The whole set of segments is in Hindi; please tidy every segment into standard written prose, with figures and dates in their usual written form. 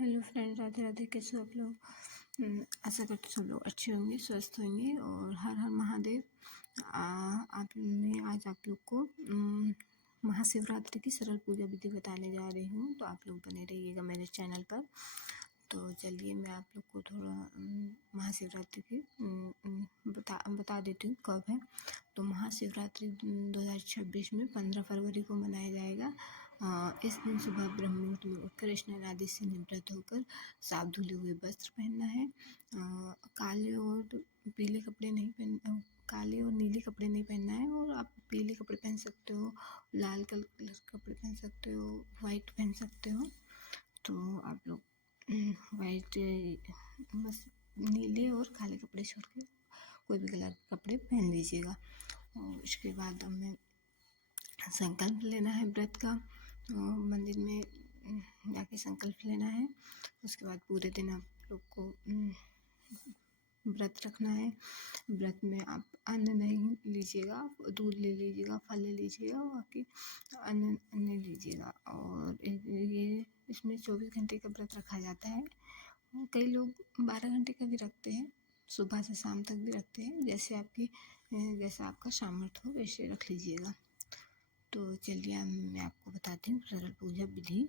Hello friend, Radhe Radhe. कैसे हो आप लोग? आशा करते सब लोग अच्छे होंगे, स्वस्थ होंगे और हर हर महादेव। मैं आज आप लोग को महाशिवरात्रि की सरल पूजा विधि बताने जा रही हूँ, तो आप लोग बने रहिएगा मेरे चैनल पर। तो चलिए मैं आप लोग को थोड़ा महाशिवरात्रि की बता देती हूँ कब है। तो महाशिवरात्रि 2026 में 15 फरवरी को मनाया जाएगा। इस दिन सुबह ब्रह्म मुहूर्त में उठकर स्नान आदि से निवृत्त होकर साफ धुले हुए वस्त्र पहनना है। काले और पीले कपड़े नहीं पहन काले और नीले कपड़े नहीं पहनना है, और आप पीले कपड़े पहन सकते हो, लाल कलर कपड़े पहन सकते हो, वाइट पहन सकते हो। तो आप लोग वाइट बस नीले और काले कपड़े छोड़ के कोई भी कलर के कपड़े पहन लीजिएगा। और उसके बाद हमें संकल्प लेना है व्रत का। मंदिर में जाके संकल्प लेना है। उसके बाद पूरे दिन आप लोग को व्रत रखना है। व्रत में आप अन्न नहीं लीजिएगा, आप दूध ले लीजिएगा, फल ले लीजिएगा, बाकी अन्न नहीं लीजिएगा। और ये इसमें 24 घंटे का व्रत रखा जाता है। कई लोग 12 घंटे का भी रखते हैं, सुबह से शाम तक भी रखते हैं। जैसा आपका सामर्थ्य हो वैसे रख लीजिएगा। तो चलिए मैं आपको बताती हूँ सरल पूजा विधि।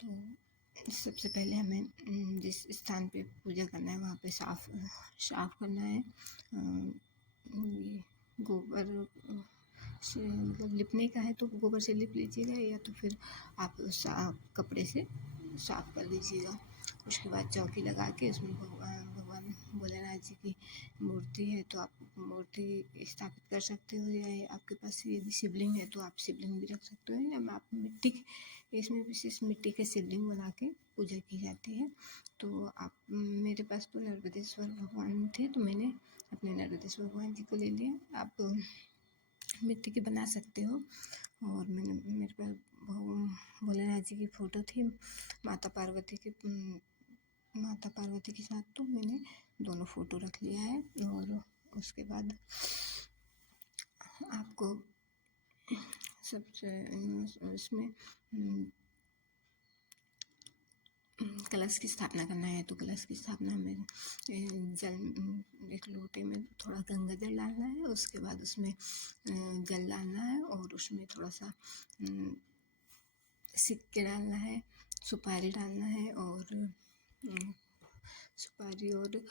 तो सबसे पहले हमें जिस स्थान पे पूजा करना है वहाँ पे साफ करना है। गोबर से मतलब लिपने का है तो गोबर से लिप लीजिएगा, या तो फिर आप कपड़े से साफ कर लीजिएगा। उसके बाद चौकी लगा के उसमें भगवान भोलेनाथ जी की मूर्ति है तो आप मूर्ति स्थापित कर सकते हो, या आपके पास यदि शिवलिंग है तो आप शिवलिंग भी रख सकते हो, या आप इसमें विशेष मिट्टी के शिवलिंग बना के पूजा की जाती है। तो आप मेरे पास तो नर्मदेश्वर भगवान थे तो मैंने अपने नर्मदेश्वर भगवान जी को ले लिया। आप मिट्टी की बना सकते हो। और मेरे पास भोलेनाथ जी की फ़ोटो थी माता पार्वती के साथ, तो मैंने दोनों फ़ोटो रख लिया है। और उसके बाद आपको सबसे इसमें कलश की स्थापना करना है। तो कलश की स्थापना में एक लोटे में थोड़ा गंगा जल डालना है। उसके बाद उसमें जल डालना है और उसमें थोड़ा सा सिक्के डालना है, सुपारी डालना है, और सुपारी और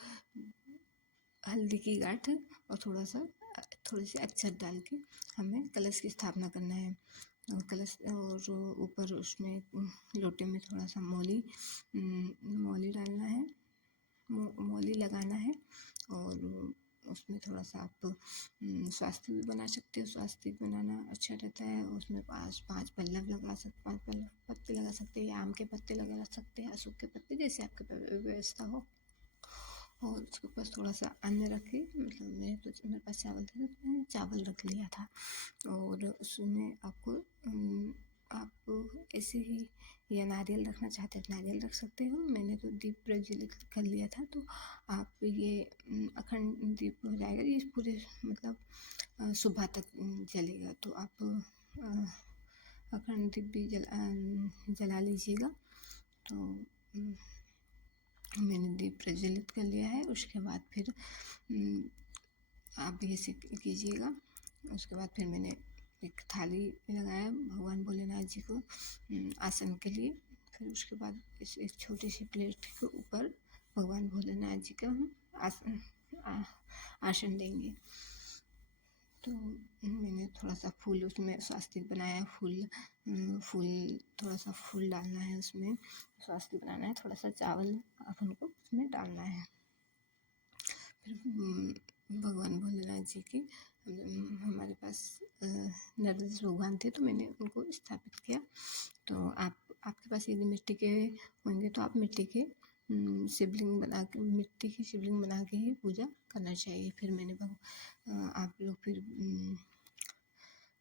हल्दी की गांठ और थोड़ी सी अक्षत डाल के हमें कलश की स्थापना करना है। और कलश और ऊपर उसमें लोटे में थोड़ा सा मौली डालना है, मौली लगाना है। और उसमें थोड़ा सा आप स्वास्तिक भी बना सकते हो। स्वास्तिक बनाना अच्छा रहता है। उसमें पाँच पल्लव पाँच पल्लव पत्ते लगा सकते हैं, या आम के पत्ते लगा सकते हैं, अशोक के पत्ते, जैसे आपके व्यवस्था हो। और उसके ऊपर थोड़ा सा अन्न रखे, मतलब मेरे पास चावल थे तो मैंने चावल रख लिया था। और उसमें आप ऐसे ही या नारियल रखना चाहते हैं तो नारियल रख सकते हो। मैंने तो दीप प्रज्वलित कर लिया था। तो आप ये अखंड दीप हो जाएगा, ये पूरे मतलब सुबह तक जलेगा। तो आप अखंड दीप भी जला लीजिएगा। तो मैंने दीप प्रज्वलित कर लिया है। उसके बाद फिर आप ये कीजिएगा। उसके बाद फिर मैंने एक थाली लगाया भगवान भोलेनाथ जी को आसन के लिए। फिर उसके बाद इस एक छोटी सी प्लेट के ऊपर भगवान भोलेनाथ जी का हम आसन देंगे। तो मैंने थोड़ा सा फूल उसमें स्वास्तिक बनाया, थोड़ा सा फूल डालना है, उसमें स्वास्तिक बनाना है, थोड़ा सा चावल अपन को उसमें डालना है। फिर भगवान भोलेनाथ जी की हमारे पास नर्मदेश्वर भगवान थे तो मैंने उनको स्थापित किया। तो आपके पास यदि मिट्टी के होंगे तो आप मिट्टी की शिवलिंग बना के ही पूजा करना चाहिए। फिर मैंने आप लोग फिर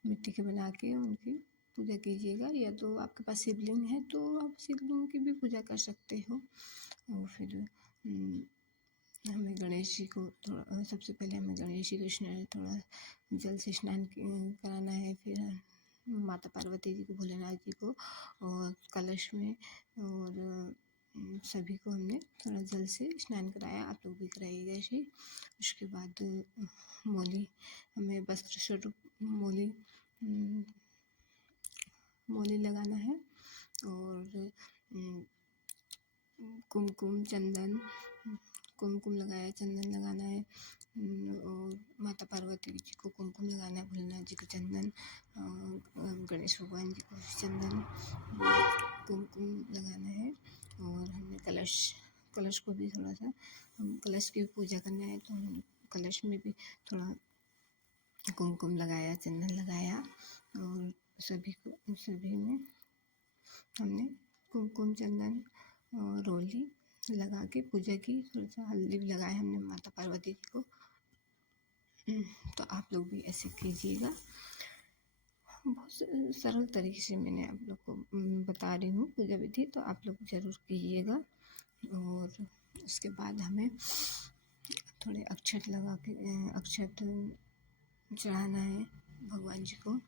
मिट्टी के बना के उनकी पूजा कीजिएगा, या तो आपके पास शिवलिंग है तो आप शिवलिंग की भी पूजा कर सकते हो। और फिर हमें गणेश जी को सबसे पहले हमें गणेश जी को थोड़ा जल से स्नान कराना है। फिर माता पार्वती जी को, भोलेनाथ जी को, और कलश में और सभी को हमने थोड़ा जल से स्नान कराया, आप लोग भी कराइएगा ऐसे। उसके बाद मौली, हमें वस्त्र स्वरूप मौली लगाना है, और कुमकुम लगाया, चंदन लगाना है, और माता पार्वती जी को कुमकुम लगाना है, भोलेनाथ जी को चंदन, गणेश भगवान जी को चंदन कुमकुम लगाना है। और हमने कलश को भी थोड़ा सा, हम कलश की पूजा करना है, तो हम कलश में भी थोड़ा कुमकुम लगाया, चंदन लगाया, और सभी में हमने कुमकुम, चंदन और रोली लगा के पूजा की। थोड़ा सा हल्दी भी लगाया हमने माता पार्वती जी को। तो आप लोग भी ऐसे कीजिएगा। बहुत सरल तरीके से मैंने आप लोग को बता रही हूँ पूजा विधि, तो आप लोग ज़रूर कीजिएगा। और उसके बाद हमें थोड़े अक्षत लगा के अक्षत चढ़ाना है भगवान जी को।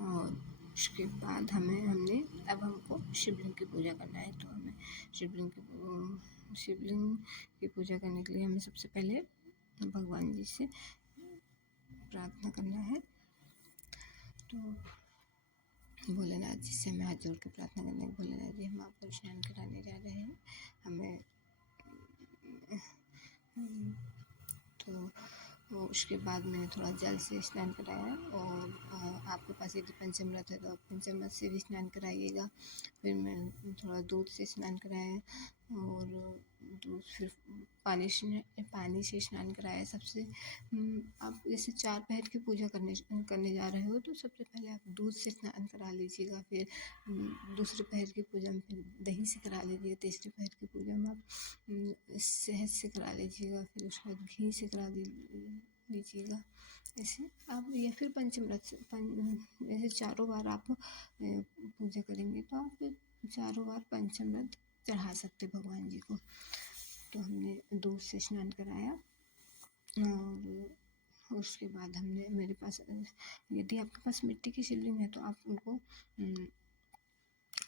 और उसके बाद हमने अब हमको शिवलिंग की पूजा करना है। तो हमें शिवलिंग की पूजा करने के लिए हमें सबसे पहले भगवान जी से प्रार्थना करना है। तो भोलेनाथ जी से हमें हाथ जोड़ के प्रार्थना करना है, भोलेनाथ जी हम आपको स्नान कराने जा रहे हैं, हमें तो उसके बाद मैंने थोड़ा जल से स्नान कराया। और आपके पास यदि पंचामृत है तो आप पंचामृत से भी स्नान कराइएगा। फिर मैं थोड़ा दूध से स्नान कराया, और फिर पानी से स्नान कराया। सबसे आप जैसे 4 पहर की पूजा करने जा रहे हो, तो सबसे पहले आप दूध से स्नान करा लीजिएगा। फिर दूसरे पहर की पूजा में फिर दही से करा लीजिएगा। तीसरे पहर की पूजा में आप शहद से करा लीजिएगा। फिर उसके बाद घी से करा लीजिएगा। ऐसे आप, या फिर पंचामृत से जैसे 4 बार आप पूजा करेंगे, तो आप 4 बार पंचामृत चढ़ा सकते भगवान जी को। तो हमने दूध से स्नान कराया, और उसके बाद हमने, मेरे पास यदि आपके पास मिट्टी की शिवलिंग है तो आप उनको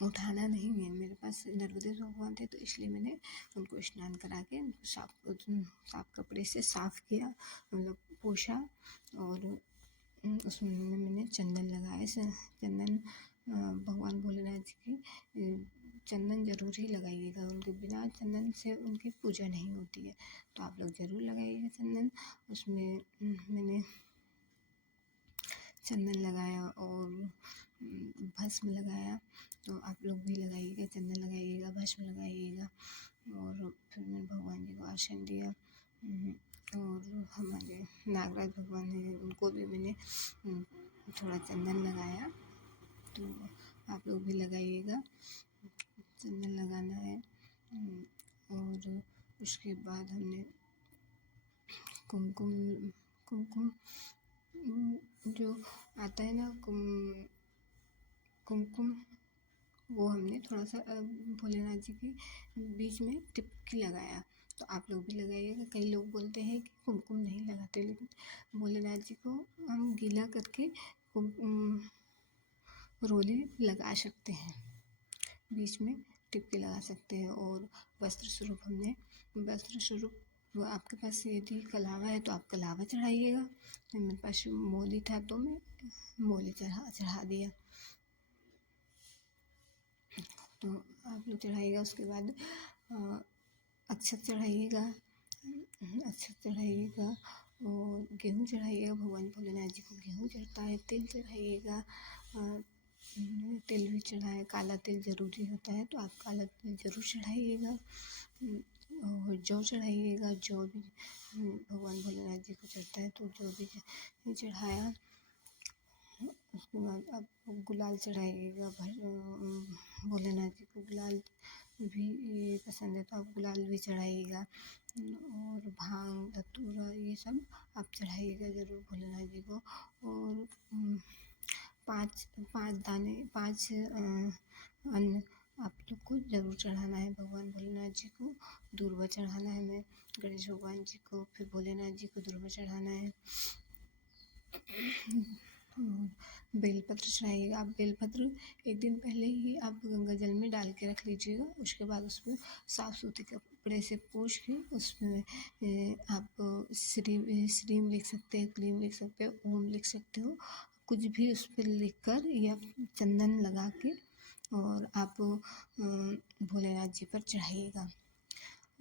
उठाना नहीं है। मेरे पास नर्मदेश्वर भगवान थे, तो इसलिए मैंने उनको स्नान करा के साफ कपड़े से साफ किया, मतलब पोछा, और उसमें मैंने चंदन लगाया। चंदन भगवान भोलेनाथ जी की चंदन ज़रूर ही लगाइएगा, उनके बिना चंदन से उनकी पूजा नहीं होती है। तो आप लोग ज़रूर लगाइएगा चंदन। उसमें मैंने चंदन लगाया और भस्म लगाया। तो आप लोग भी लगाइएगा, चंदन लगाइएगा, भस्म लगाइएगा। और फिर मैंने भगवान जी को आसन दिया। और हमारे नागराज भगवान हैं, उनको भी मैंने थोड़ा चंदन लगाया। तो आप लोग भी लगाइएगा, चंदन लगाना है। और उसके बाद हमने कुमकुम जो आता है ना, कुमकुम, वो हमने थोड़ा सा भोलेनाथ जी के बीच में टिपकी लगाया। तो आप लोग भी लगाइएगा। कई लोग बोलते हैं कि कुमकुम नहीं लगाते, लेकिन भोलेनाथ जी को हम गीला करके रोली लगा सकते हैं, बीच में टिपकी लगा सकते हैं। और वस्त्र स्वरूप आपके पास यदि कलावा है तो आप कलावा चढ़ाइएगा। तो मेरे पास मौली था, तो मैं मौली चढ़ा दिया। तो आप लोग चढ़ाइएगा। उसके बाद अक्षत चढ़ाइएगा, और गेहूँ चढ़ाइएगा। भगवान भोलेनाथ जी को गेहूँ चढ़ता है। तिल चढ़ाइएगा, तिल भी चढ़ाए, काला तिल ज़रूरी होता है, तो आप काला तिल ज़रूर चढ़ाइएगा। और जौ चढ़ाइएगा, जौ भी भगवान भोलेनाथ जी को चढ़ता है, तो जौ भी चढ़ाया। उसके बाद आप गुलाल चढ़ाइएगा। भोलेनाथ जी को गुलाल भी पसंद है, तो आप गुलाल भी चढ़ाइएगा। और भांग धतूरा ये सब आप चढ़ाइएगा ज़रूर भोलेनाथ जी को। और 5 अन्न आप लोग को ज़रूर चढ़ाना है भगवान भोलेनाथ जी को। दूर्वा चढ़ाना है हमें गणेश भगवान जी को, फिर भोलेनाथ जी को दूर्वा चढ़ाना है। बेलपत्र चढ़ाइएगा। आप बेलपत्र एक दिन पहले ही आप गंगा जल में डाल के रख लीजिएगा। उसके बाद उसमें साफ़ सूती कपड़े से पोंछ के उसमें आप श्रीम लिख सकते हैं, क्लीम लिख सकते हो, ओम लिख सकते हो, कुछ भी उस पर लिख कर या चंदन लगा के और आप भोलेनाथ जी पर चढ़ाइएगा।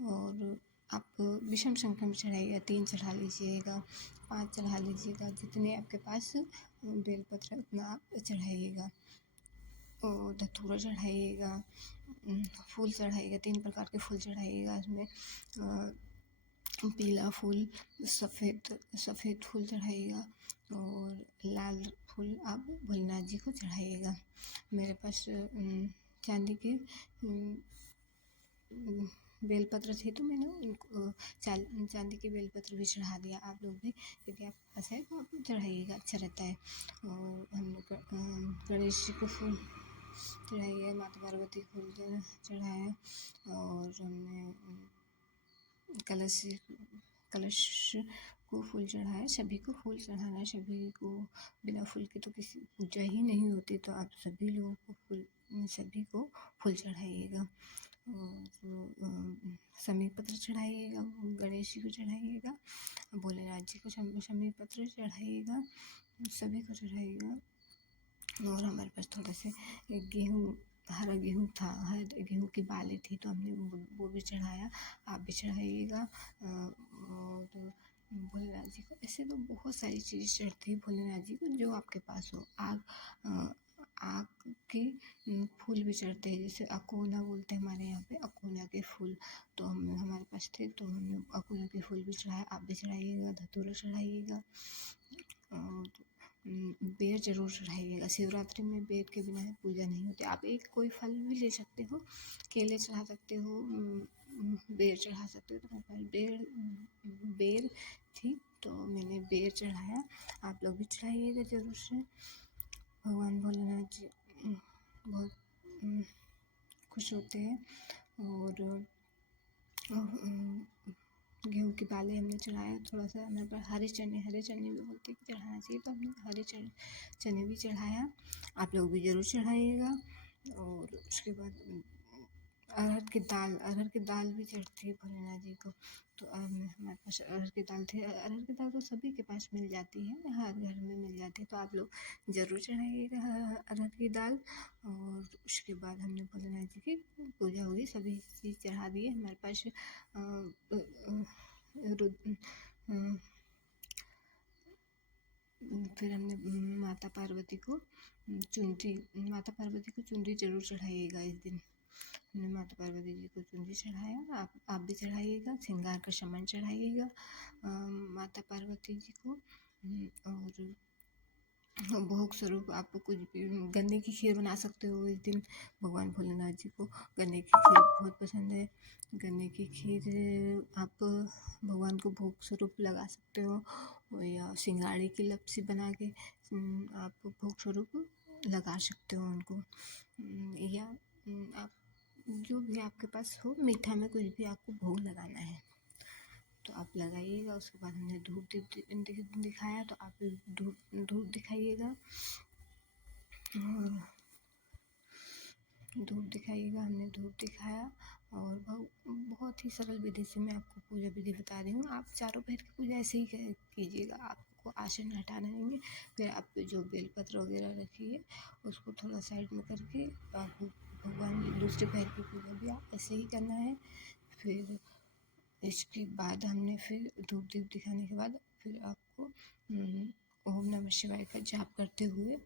और आप विषम संख्या में चढ़ाइएगा, 3 चढ़ा लीजिएगा, 5 चढ़ा लीजिएगा, जितने आपके पास बेलपत्र उतना आप चढ़ाइएगा। और धतूरा चढ़ाइएगा, फूल चढ़ाइएगा, 3 प्रकार के फूल चढ़ाइएगा। उसमें पीला फूल, सफ़ेद फूल चढ़ाइएगा और लाल फूल आप भोलेनाथ जी को चढ़ाइएगा। मेरे पास चांदी के बेलपत्र थे तो मैंने उनको चांदी के बेलपत्र भी चढ़ा दिया। आप लोग भी यदि आपके पास है तो आप चढ़ाइएगा, अच्छा रहता है। और हम लोग गणेश जी को फूल चढ़ाइए, माता पार्वती को फूल चढ़ाया और हमने कलश को फूल चढ़ाया। सभी को फूल चढ़ाना, सभी को बिना फूल के तो किसी पूजा ही नहीं होती। तो आप सभी लोगों को सभी को फूल चढ़ाइएगा। और समी पत्र चढ़ाइएगा, गणेश जी को चढ़ाइएगा, भोलेनाथ जी को समी पत्र चढ़ाइएगा, सभी को चढ़ाइएगा। और हमारे पास थोड़ा से गेहूँ, हरा गेहूँ था, हर गेहूँ की बाली थी तो हमने वो भी चढ़ाया। आप भी चढ़ाइएगा। और भोलेनाथ जी को ऐसे तो बहुत सारी चीज़ें चढ़ती है भोलेनाथ जी को, जो आपके पास हो। आग के फूल भी चढ़ते हैं, जैसे अकोना बोलते हैं हमारे यहाँ पे, अकोना के फूल तो हमारे पास थे तो हमने अकोना के फूल भी चढ़ाया। आप भी चढ़ाइएगा, धतूरा चढ़ाइएगा और बेर जरूर चढ़ाइएगा। शिवरात्रि में बेर के बिना पूजा नहीं होती। आप एक कोई फल भी ले सकते हो, केले चढ़ा सकते हो, बेर चढ़ा सकते हो। तो मेरे पास बेर थी तो मैंने बेर चढ़ाया। आप लोग भी चढ़ाइएगा जरूर से। भगवान भोलेनाथ जी बहुत खुश होते हैं। और गेहूँ की बाली हमने चढ़ाया। थोड़ा सा मेरे पास हरे चने भी बोलते कि चढ़ाना चाहिए तो हमने हरे चने भी चढ़ाया। आप लोग भी ज़रूर चढ़ाइएगा। और उसके बाद अरहर की दाल भी चढ़ती है भोलेनाथ जी को। तो हमारे पास अरहर की दाल थी। अरहर की दाल तो सभी के पास मिल जाती है, हर घर में मिल जाती है। तो आप लोग ज़रूर चढ़ाइएगा अरहर की दाल। और उसके बाद हमने भोलेनाथ जी की पूजा होगी, सभी चीज़ चढ़ा दिए। हमारे पास फिर हमने माता पार्वती को चुनरी जरूर चढ़ाइएगा इस दिन। हमने माता पार्वती जी को चुनरी चढ़ाया। आप भी चढ़ाइएगा, श्रृंगार का सामान चढ़ाइएगा माता पार्वती जी को। और भोग स्वरूप आप कुछ भी गन्ने की खीर बना सकते हो इस दिन। भगवान भोलेनाथ जी को गन्ने की खीर बहुत पसंद है। गन्ने की खीर आप भगवान को भोग स्वरूप लगा सकते हो, या सिंघाड़े की लपसी बना के आप भोग स्वरूप लगा सकते हो उनको। या आप जो भी आपके पास हो, मीठा में कुछ भी आपको भोग लगाना है तो आप लगाइएगा। उसके बाद हमने धूप दिखाया तो आप धूप दिखाइएगा। हमने धूप दिखाया। और बहुत ही सरल विधि से मैं आपको पूजा विधि बता रही हूँ। आप चारों पहर की पूजा ऐसे ही कीजिएगा। आपको आसन हटाना नहीं है। फिर आप जो बेलपत्र वगैरह रखी है उसको थोड़ा साइड में करके आप भगवान की दूसरे पैर की पूजा भी आप ऐसे ही करना है। फिर इसके बाद हमने फिर धूप दीप दिखाने के बाद फिर आपको ओम नमः शिवाय का जाप करते हुए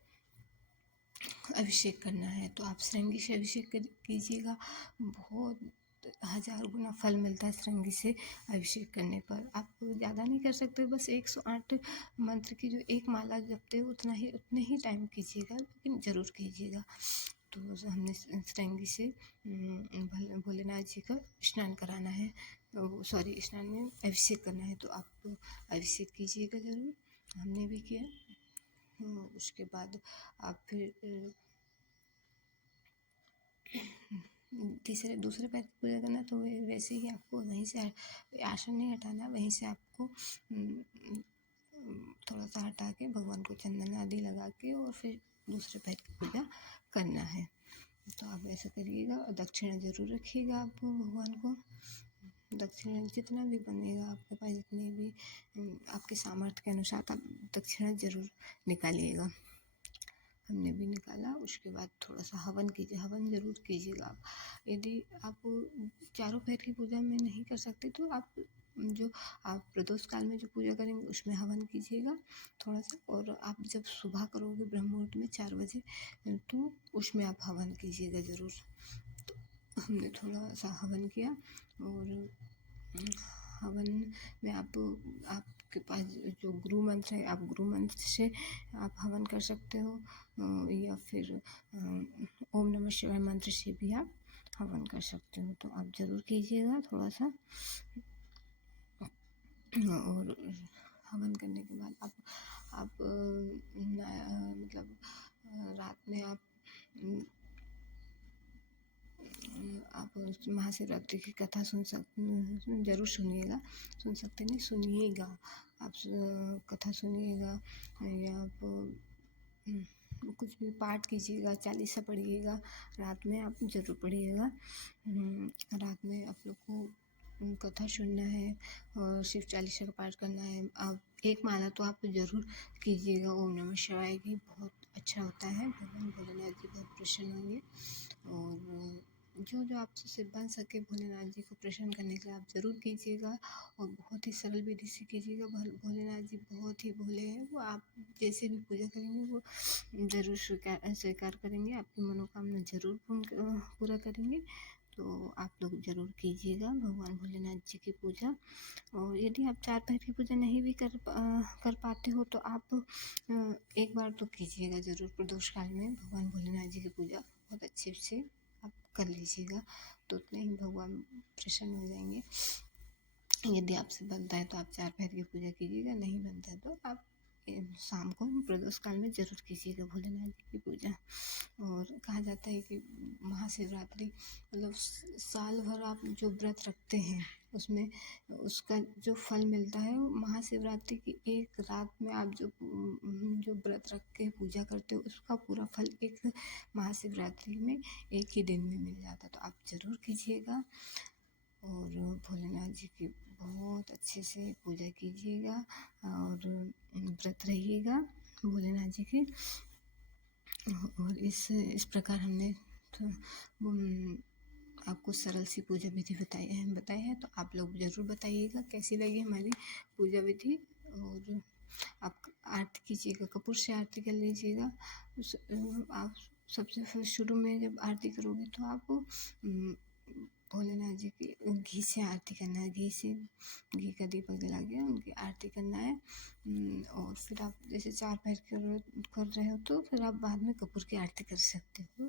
अभिषेक करना है। तो आप श्रृंगी से अभिषेक कीजिएगा। बहुत 1000 गुना फल मिलता है श्रृंगी से अभिषेक करने पर। आप ज़्यादा नहीं कर सकते, बस 108 मंत्र की जो एक माला जपते हो उतने ही टाइम कीजिएगा, लेकिन ज़रूर कीजिएगा। तो हमने श्रृंगी से भोलेनाथ जी का स्नान कराना है, सॉरी स्नान में अभिषेक करना है। तो आप अभिषेक कीजिएगा ज़रूर। हमने भी किया। उसके बाद आप फिर दूसरे पैर की पूजा करना तो वैसे ही आपको वहीं से आसन नहीं हटाना, वहीं से आपको थोड़ा सा हटा के भगवान को चंदन आदि लगा के और फिर दूसरे पैर की पूजा करना है। तो आप ऐसा करिएगा और दक्षिणा ज़रूर रखिएगा आप भगवान को। दक्षिणा जितना भी बनेगा आपके पास, जितनी भी आपके सामर्थ्य के अनुसार आप दक्षिणा ज़रूर निकालिएगा। हमने भी निकाला। उसके बाद थोड़ा सा हवन कीजिए, हवन ज़रूर कीजिएगा आप। यदि आप चारों पैर की पूजा में नहीं कर सकते तो आप जो आप प्रदोष काल में जो पूजा करेंगे उसमें हवन कीजिएगा थोड़ा सा। और आप जब सुबह करोगे ब्रह्म मुहूर्त में 4 बजे तो उसमें आप हवन कीजिएगा ज़रूर। तो हमने थोड़ा सा हवन किया और हवन में आपके पास जो गुरु मंत्र है, आप गुरु मंत्र से आप हवन कर सकते हो या फिर ओम नमः शिवाय मंत्र से भी आप हवन कर सकते हो। तो आप ज़रूर कीजिएगा थोड़ा सा। और हवन करने के बाद आप मतलब रात में आप महाशिवरात्रि की कथा ज़रूर सुनिएगा। सुन सकते नहीं, सुनिएगा आप। कथा सुनिएगा या आप कुछ भी पाठ कीजिएगा, चालीसा पढ़िएगा। रात में आप ज़रूर पढ़िएगा। रात में आप लोग को कथा सुनना है और शिव चालीसा का पाठ करना है। आप एक माला तो आप ज़रूर कीजिएगा ओम नमः शिवाय की, बहुत अच्छा होता है। भगवान भोलेनाथ जी बहुत प्रसन्न होंगे। और जो आपसे सिद्ध बन सके भोलेनाथ जी को प्रसन्न करने के लिए आप ज़रूर कीजिएगा। और बहुत ही सरल विधि से कीजिएगा। भोलेनाथ जी बहुत ही भोले हैं। वो आप जैसे भी पूजा करेंगे वो ज़रूर स्वीकार करेंगे, आपकी मनोकामना ज़रूर पूरा करेंगे। तो आप लोग ज़रूर कीजिएगा भगवान भोलेनाथ जी की पूजा। और यदि आप 4 पैर की पूजा नहीं भी कर पाते हो तो आप एक बार तो कीजिएगा ज़रूर प्रदोष काल में भगवान भोलेनाथ जी की पूजा बहुत अच्छे से आप कर लीजिएगा। तो उतने ही भगवान प्रसन्न हो जाएंगे। यदि आपसे बनता है तो आप 4 पैर की पूजा कीजिएगा, नहीं बनता है तो आप शाम को प्रदोष काल में ज़रूर कीजिएगा भोलेनाथ जी की पूजा। और कहा जाता है कि महाशिवरात्रि मतलब साल भर आप जो व्रत रखते हैं उसमें उसका जो फल मिलता है वो महाशिवरात्रि की एक रात में आप जो व्रत रख के पूजा करते हो उसका पूरा फल एक महाशिवरात्रि में एक ही दिन में मिल जाता है। तो आप ज़रूर कीजिएगा और भोलेनाथ जी की बहुत अच्छे से पूजा कीजिएगा और व्रत रहिएगा भोलेनाथ जी की। और इस प्रकार हमने तो आपको सरल सी पूजा विधि बताई है। तो आप लोग ज़रूर बताइएगा कैसी लगी हमारी पूजा विधि। और आप आरती कीजिएगा, कपूर से आरती कर लीजिएगा। आप सबसे शुरू में जब आरती करोगे तो आप भोलेनाथ जी की घी से आरती करना है। घी का दीपक जला के उनकी आरती करना है। और फिर आप जैसे 4 पैर कर रहे हो तो फिर आप बाद में कपूर की आरती कर सकते हो।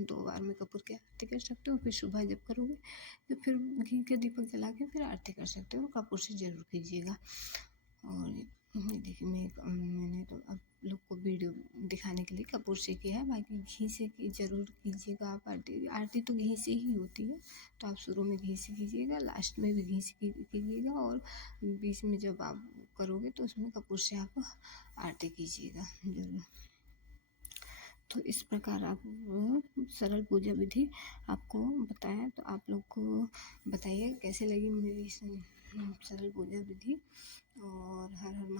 दो बार में कपूर की आरती कर सकते हो। फिर सुबह जब करोगे तो फिर घी का दीपक जला के फिर आरती कर सकते हो। कपूर से ज़रूर कीजिएगा। और ये देखिए मैंने तो आप लोग को वीडियो दिखाने के लिए कपूर से किया है, बाकी घी से ज़रूर कीजिएगा आप आरती तो घी से ही होती है। तो आप शुरू में घी से कीजिएगा, लास्ट में भी घी से कीजिएगा और बीच में जब आप करोगे तो उसमें कपूर से आप आरती कीजिएगा ज़रूर। तो इस प्रकार आप सरल पूजा विधि आपको बताया। तो आप लोग को बताइए कैसे लगी मेरी सरल पूजा विधि। और हर हर